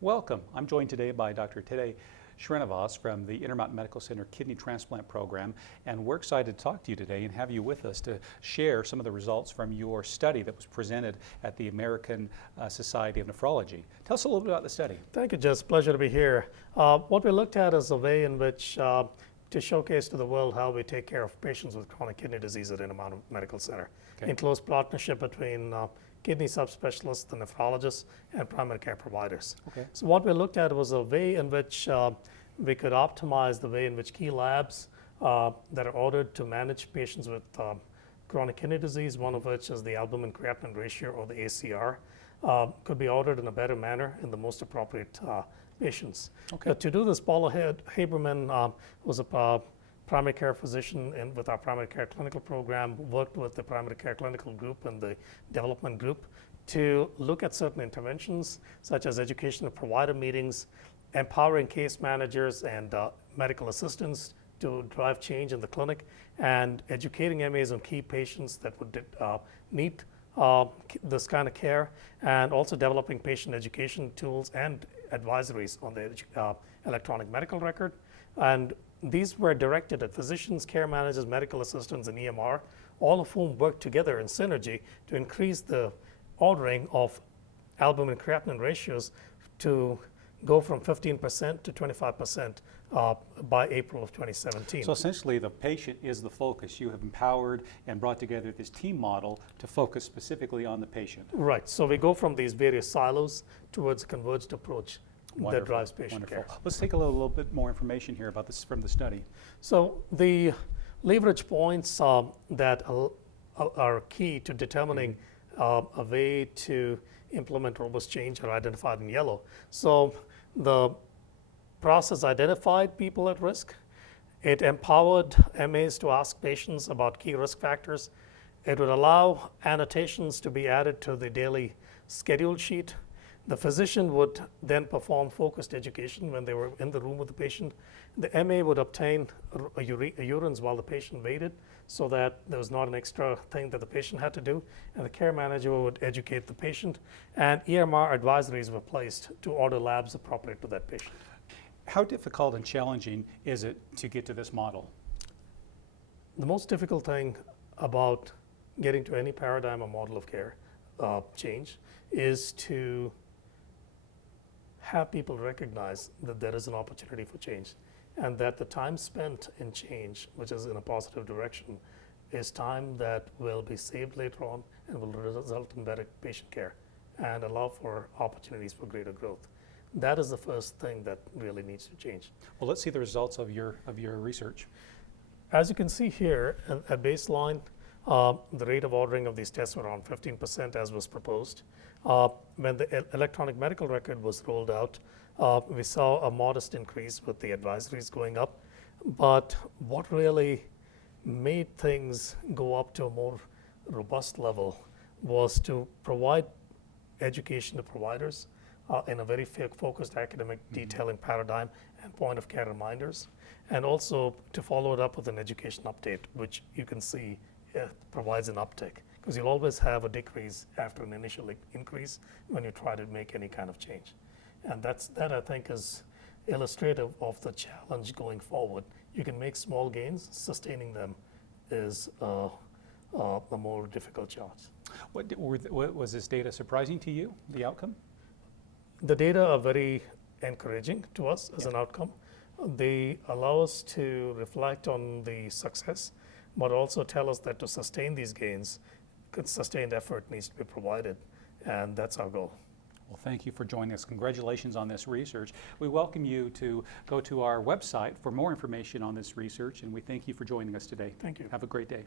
Welcome. I'm joined today by Dr. Titte Srinivas from the Intermountain Medical Center Kidney Transplant Program, and we're excited to talk to you today and have you with us to share some of the results from your study that was presented at the American Society of Nephrology. Tell us a little bit about the study. Thank you, Jess. Pleasure to be here. What we looked at is a way in which to showcase to the world how we take care of patients with chronic kidney disease at Intermountain Medical Center, in close partnership between kidney subspecialists, the nephrologists, and primary care providers. So what we looked at was a way in which we could optimize the way in which key labs that are ordered to manage patients with chronic kidney disease, one of which is the albumin-creatinine ratio, or the ACR, could be ordered in a better manner in the most appropriate patients. To do this, Paula Haberman was a primary care physician with our primary care clinical program, worked with the primary care clinical group and the development group to look at certain interventions, such as educational provider meetings, empowering case managers and medical assistants to drive change in the clinic, and educating MAs on key patients that would need this kind of care, and also developing patient education tools and advisories on the electronic medical record. And these were directed at physicians, care managers, medical assistants, and EMR, all of whom work together in synergy to increase the ordering of albumin-creatinine ratios to go from 15% to 25% by April of 2017. So essentially the patient is the focus. You have empowered and brought together this team model to focus specifically on the patient. Right, so we go from these various silos towards a converged approach that drives patient care. Let's take a little bit more information here about this from the study. So the leverage points that are key to determining a way to implement robust change are identified in yellow. So the process identified people at risk. It empowered MAs to ask patients about key risk factors. It would allow annotations to be added to the daily schedule sheet. The physician would then perform focused education when they were in the room with the patient. The MA would obtain urines while the patient waited, so that there was not an extra thing that the patient had to do. And the care manager would educate the patient, and EMR advisories were placed to order labs appropriate to that patient. How difficult and challenging is it to get to this model? The most difficult thing about getting to any paradigm or model of care change is to have people recognize that there is an opportunity for change, and that the time spent in change, which is in a positive direction, is time that will be saved later on and will result in better patient care and allow for opportunities for greater growth. That is the first thing that really needs to change. Well, let's see the results of your research. As you can see here, at baseline, the rate of ordering of these tests were around 15%, as was proposed. When the electronic medical record was rolled out, we saw a modest increase with the advisories going up. But what really made things go up to a more robust level was to provide education to providers in a very focused academic detailing paradigm and point of care reminders, and also to follow it up with an education update, which you can see provides an uptick, because you'll always have a decrease after an initial increase when you try to make any kind of change. And that I think is illustrative of the challenge going forward. You can make small gains, sustaining them is a more difficult challenge. Was this data surprising to you, the outcome? The data are very encouraging to us as an outcome. They allow us to reflect on the success, but also tell us that to sustain these gains, sustained effort needs to be provided, and that's our goal. Well, thank you for joining us. Congratulations on this research. We welcome you to go to our website for more information on this research, and we thank you for joining us today. Thank you. Have a great day.